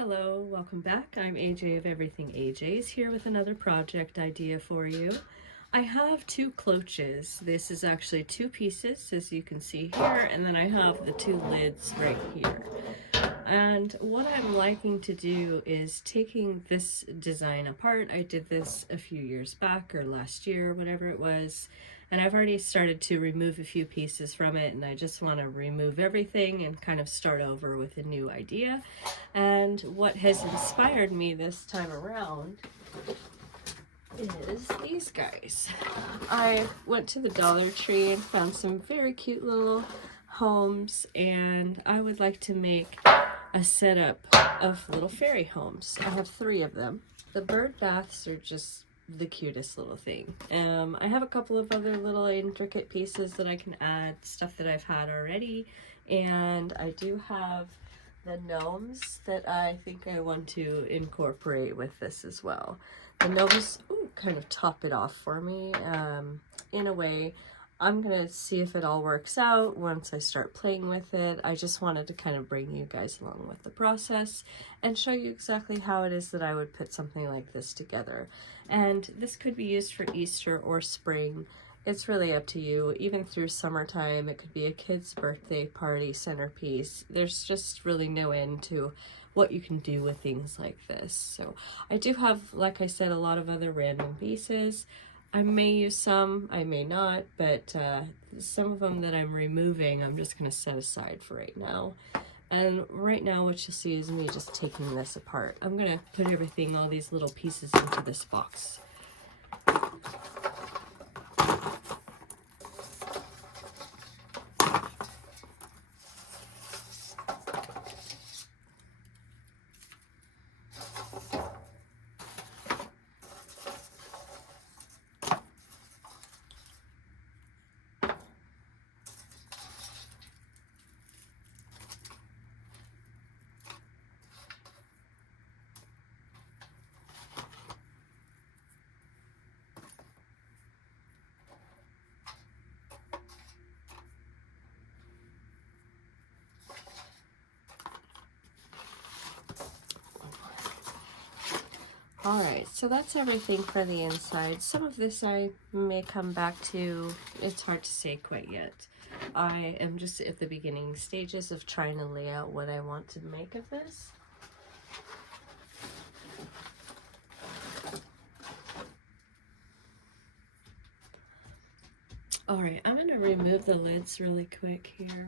Hello, welcome back. I'm AJ of EverythingAJ's here with another project idea for you. I have two cloches. This is actually two pieces, as you can see here, and then I have the two lids right here. And what I'm liking to do is taking this design apart. I did this a few years back, or last year, whatever it was, and I've already started to remove a few pieces from it, and I just want to remove everything and kind of start over with a new idea. And what has inspired me this time around is these guys. I went to the Dollar Tree and found some very cute little homes, and I would like to make a setup of little fairy homes. I have 3 of them. The bird baths are just the cutest little thing. I have a couple of other little intricate pieces that I can add, stuff that I've had already, and I do have the gnomes that I think I want to incorporate with this as well. The gnomes kind of top it off for me in a way. I'm gonna see if it all works out once I start playing with it. I just wanted to kind of bring you guys along with the process and show you exactly how it is that I would put something like this together. And this could be used for Easter or spring. It's really up to you. Even through summertime, it could be a kid's birthday party centerpiece. There's just really no end to what you can do with things like this. So I do have, like I said, a lot of other random pieces. I may use some, I may not, but some of them that I'm removing, I'm just going to set aside for right now. And right now what you'll see is me just taking this apart. I'm going to put everything, all these little pieces into this box. Alright, so that's everything for the inside. Some of this I may come back to. It's hard to say quite yet. I am just at the beginning stages of trying to lay out what I want to make of this. Alright, I'm going to remove the lids really quick here.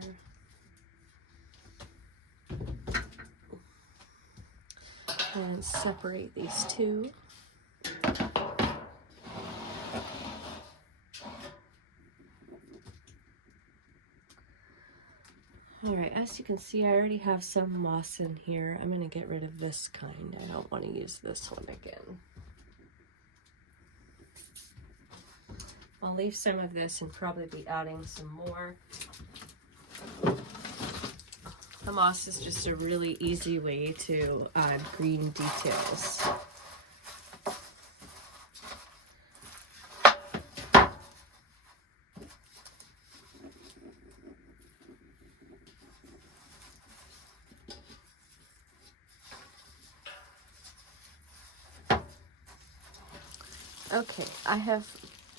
And separate these two. Alright, as you can see, I already have some moss in here. I'm going to get rid of this kind. I don't want to use this one again. I'll leave some of this and probably be adding some more. The moss is just a really easy way to add green details. Okay, I have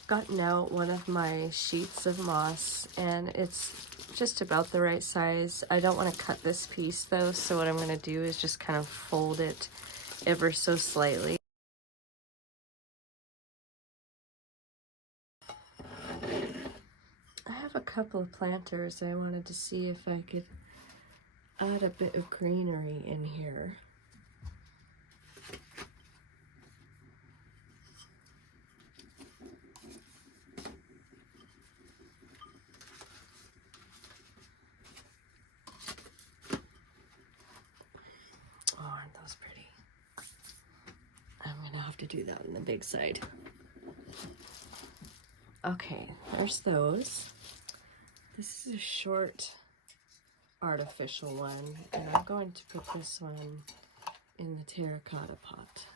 gotten out one of my sheets of moss, and it's just about the right size. I don't want to cut this piece though, so what I'm going to do is just kind of fold it ever so slightly. I have a couple of planters. I wanted to see if I could add a bit of greenery in here. Oh, aren't those pretty? I'm gonna have to do that on the big side. Okay, there's those. This is a short artificial one, and I'm going to put this one in the terracotta pot.